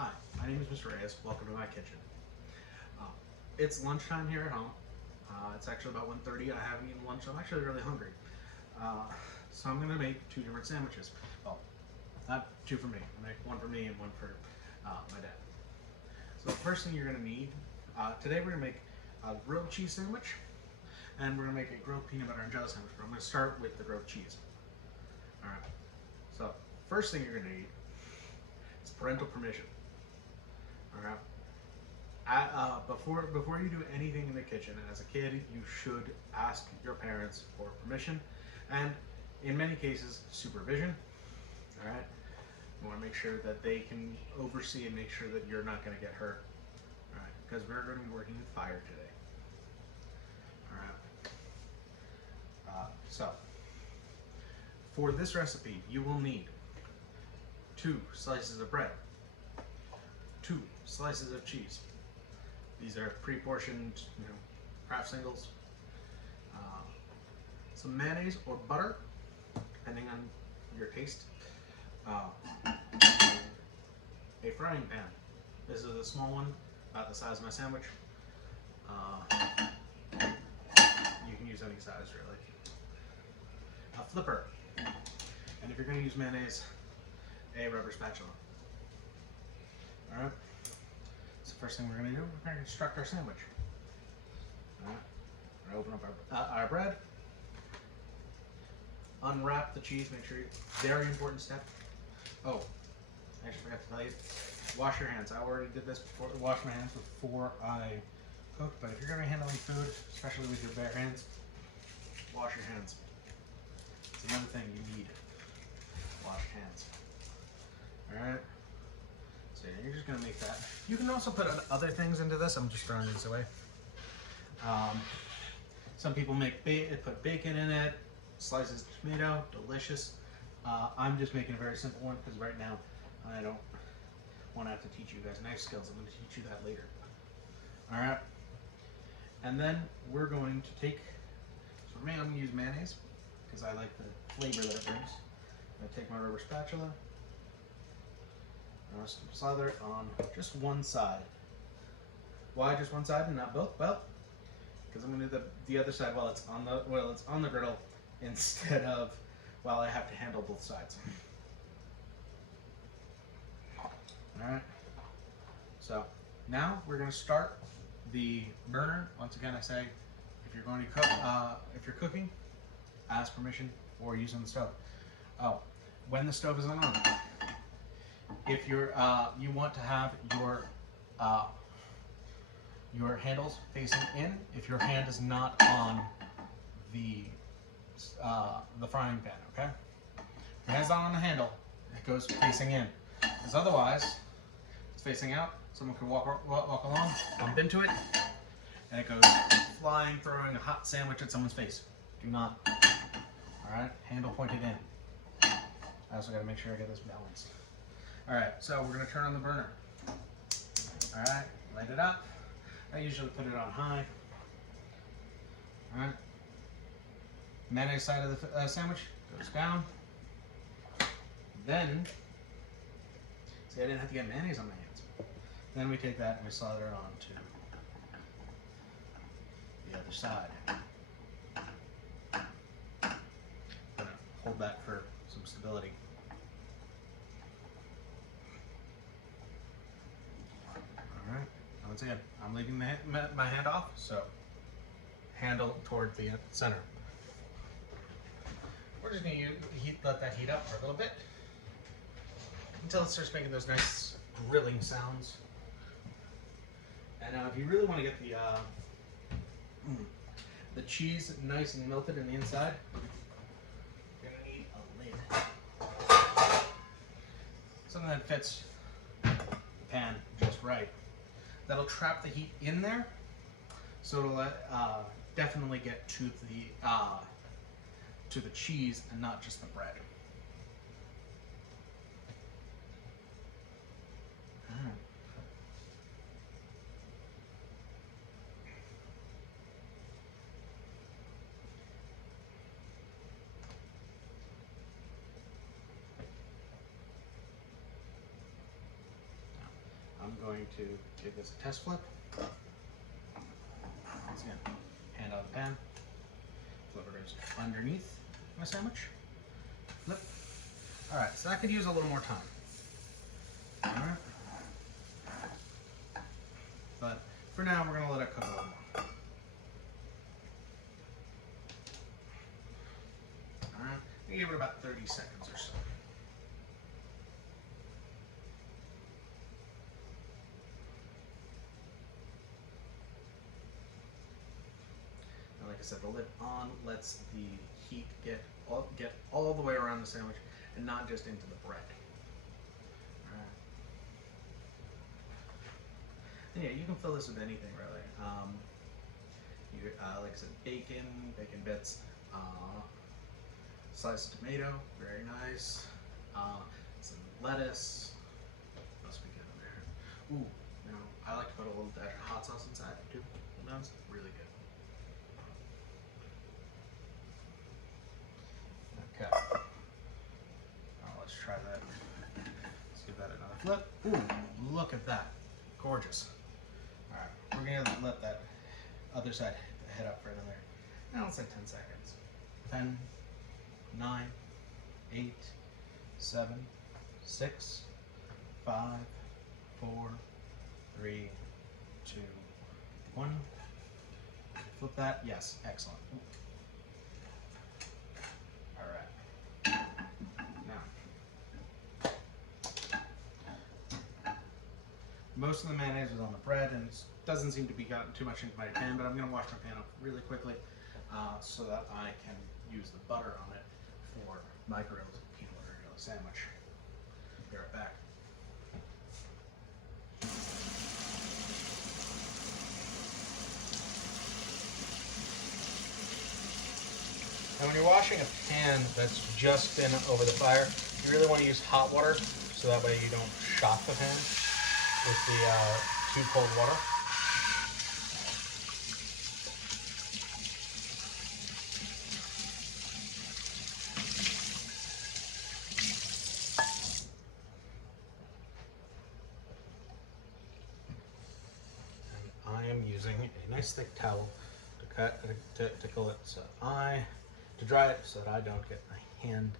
Hi, my name is Mr. Reyes. Welcome to my kitchen. Uh, it's lunchtime here at home. It's actually about 1:30. I haven't eaten lunch. I'm actually really hungry. Uh, so I'm going to make two different sandwiches. Well, not two for me. I'm going to make one for me and one for my dad. So the first thing you're going to need, today we're going to make a grilled cheese sandwich, and we're going to make a grilled peanut butter and jelly sandwich. But I'm going to start with the grilled cheese. All right. So first thing you're going to need is parental permission. All right. Before you do anything in the kitchen, as a kid, you should ask your parents for permission, and in many cases, supervision. All right. You want to make sure that they can oversee and make sure that you're not going to get hurt. All right. Because we're going to be working with fire today. All right. So for this recipe, you will need 2 slices of bread, 2 slices of cheese. These are pre-portioned, Kraft singles. Some mayonnaise or butter, depending on your taste. A frying pan. This is a small one, about the size of my sandwich. You can use any size, really. A flipper, and if you're going to use mayonnaise, a rubber spatula. All right. So first thing we're going to do, we're going to construct our sandwich. All right. We're going to open up our bread. Unwrap the cheese. Make sure very important step. Oh, I actually forgot to tell you. Wash your hands. I already did this before. Wash my hands before I cooked. But if you're going to be handling food, especially with your bare hands, wash your hands. It's another thing you need. Wash hands. All right. So you're just gonna make that. You can also put other things into this. I'm just throwing these away. Some people put bacon in it, slices of tomato, delicious. I'm just making a very simple one because right now I don't want to have to teach you guys knife skills. I'm going to teach you that later. All right. And then we're going to take. So for me, I'm going to use mayonnaise because I like the flavor that it brings. I'm going to take my rubber spatula. I'm going to slather it on just one side. Why just one side and not both? Well, because I'm going to do the other side while it's on the griddle instead of while I have to handle both sides. All right. So now we're going to start the burner. Once again, I say if you're going to cook, if you're cooking, ask permission for using the stove. Oh, when the stove is on. If you're you want to have your handles facing in, if your hand is not on the frying pan, okay? If your hand's not on the handle, it goes facing in. Because otherwise, it's facing out. Someone could walk along, bump into it, and it goes flying, throwing a hot sandwich at someone's face. Do not. All right, handle pointed in. I also got to make sure I get this balanced. All right, so we're going to turn on the burner. All right, light it up. I usually put it on high. All right. Mayonnaise side of the sandwich goes down. Then, see, I didn't have to get mayonnaise on my hands. Then we take that and we slather it on to the other side. Gonna hold that for some stability. Alright, once again, I'm leaving my hand off, so handle toward the center. We're just going to let that heat up for a little bit until it starts making those nice grilling sounds. And if you really want to get the cheese nice and melted in the inside, you're going to need a lid. Something that fits the pan just right. That'll trap the heat in there, so it'll definitely get to the cheese and not just the bread. I'm going to give this a test flip. Once again, hand out of the pan. Flipper goes underneath my sandwich. Flip. Alright, so that could use a little more time. Alright. But for now, we're going to let it cook a little more. Alright, we give it about 30 seconds or so. And like I said, the lid on lets the heat get all the way around the sandwich and not just into the bread. Alright. And yeah, you can fill this with anything really. Like I said, bacon bits, sliced tomato, very nice. Some lettuce. What else we get in there? Ooh, you know, I like to put a little dash of hot sauce inside it too. That's really good. Okay. Now let's try that. Let's give that another flip. Ooh, look at that. Gorgeous. All right, we're gonna let that other side head up for another, now let's say 10 seconds. 10, 9, 8, 7, 6, 5, 4, 3, 2, 1. Flip that. Yes, excellent. All right. Now, most of the mayonnaise is on the bread and it doesn't seem to be gotten too much into my pan, but I'm going to wash my pan up really quickly so that I can use the butter on it for my grilled peanut butter and jelly sandwich. Be right back. And when you're washing a pan that's just been over the fire, you really want to use hot water so that way you don't shock the pan with the too cold water. And I am using a nice thick towel to tickle it to dry it so that I don't get my hand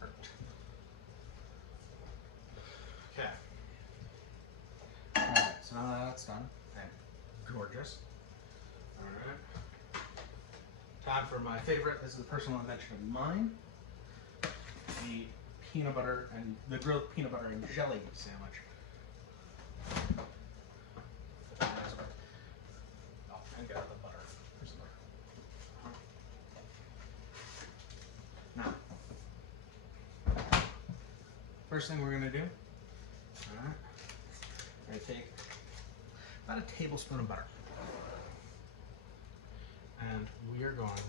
burnt. Okay. Alright, so now that that's done, and gorgeous. Alright. Time for my favorite. This is a personal invention of mine. The peanut butter and the grilled peanut butter and jelly sandwich. Oh, and get out the butter. Here's the butter. Now, first thing we're going to do, alright, we're going to take about a tablespoon of butter. And we are going to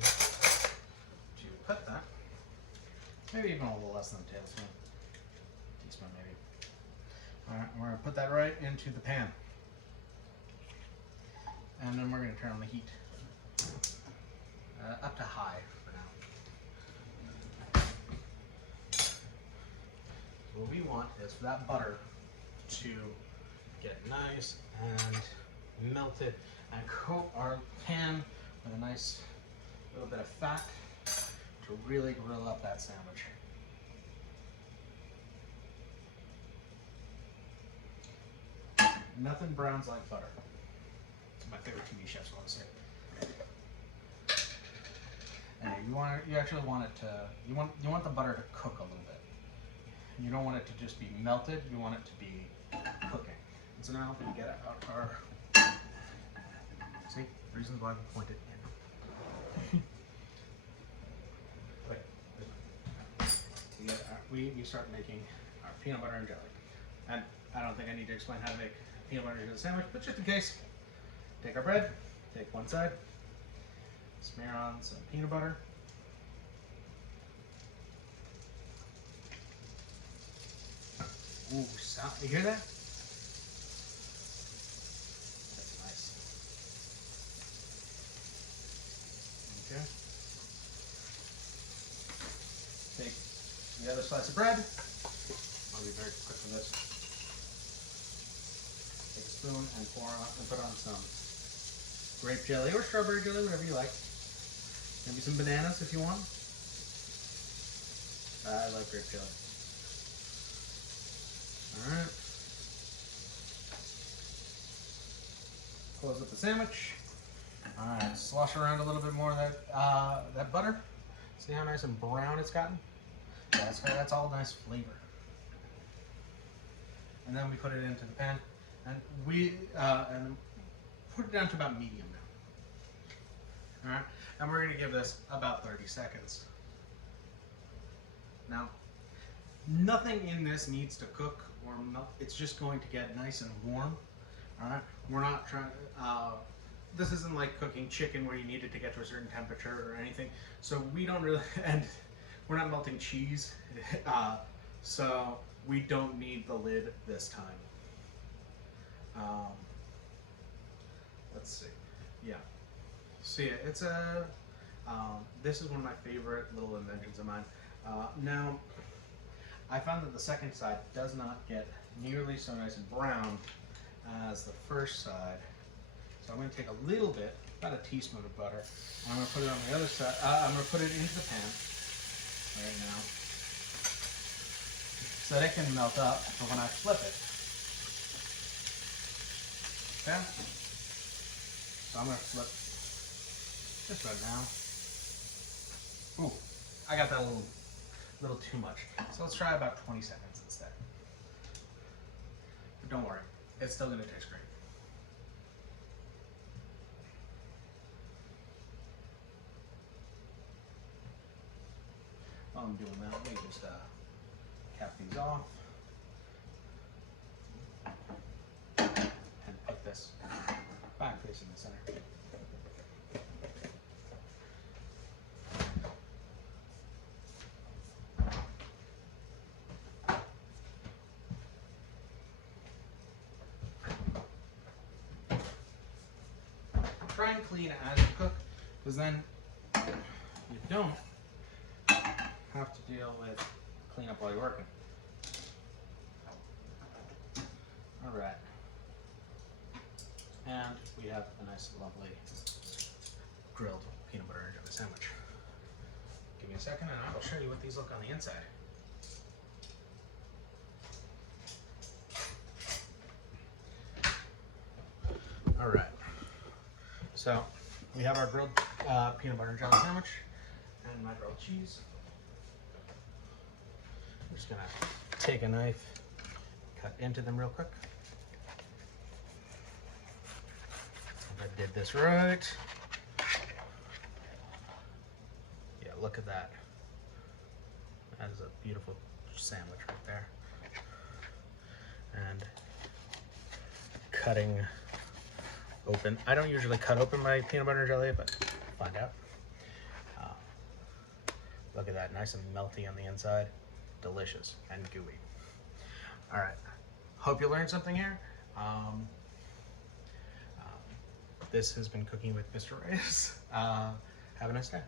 put that, maybe even a little less than a tablespoon, teaspoon maybe. Alright, we're going to put that right into the pan. And then we're going to turn on the heat up to high for now. So what we want is for that butter to get nice and melted and coat our pan with a nice little bit of fat to really grill up that sandwich. Nothing browns like butter. It's my favorite TV chefs want to say. And you actually want it to you want the butter to cook a little bit. You don't want it to just be melted. You want it to be cooking. And so now we get out our reasons why we point it in. Okay. We start making our peanut butter and jelly. And I don't think I need to explain how to make peanut butter and jelly sandwich, but just in case, take our bread, take one side, smear on some peanut butter. Ooh, sound, you hear that? That's nice. Okay. Take the other slice of bread. I'll be very quick with this. spoon and put on some grape jelly or strawberry jelly, whatever you like. Maybe some bananas if you want. I like grape jelly. Alright. Close up the sandwich. Alright, slosh around a little bit more of that butter. See how nice and brown it's gotten? That's all nice flavor. And then we put it into the pan, and we put it down to about medium now. All right, and we're gonna give this about 30 seconds. Now, nothing in this needs to cook, or it's just going to get nice and warm. All right, we're not trying. This isn't like cooking chicken where you need it to get to a certain temperature or anything. So we don't really, and we're not melting cheese, so we don't need the lid this time. Let's see. Yeah. See, it's a. This is one of my favorite little inventions of mine. Now, I found that the second side does not get nearly so nice and brown as the first side. So I'm going to take a little bit, about a teaspoon of butter, and I'm going to put it on the other side. I'm going to put it into the pan right now, so that it can melt up for when I flip it. Okay? So I'm going to flip just right now. Ooh, I got that a little too much. So let's try about 20 seconds instead. But don't worry, it's still going to taste great. While I'm doing that, let me just cap these off and put this back facing the center. Try and clean as you cook, because then you don't have to deal with cleanup while you're working. All right, and we have a nice, lovely grilled peanut butter and jelly sandwich. Give me a second, and I will show you what these look on the inside. All right, so we have our grilled peanut butter and jelly sandwich and my grilled cheese. I'm just gonna take a knife, cut into them real quick. I did this right. Yeah, look at that. That is a beautiful sandwich right there. And cutting open. I don't usually cut open my peanut butter and jelly, but find out. Look at that, nice and melty on the inside. Delicious and gooey. All right, hope you learned something here. This has been Cooking with Mr. Reyes. Have a nice day.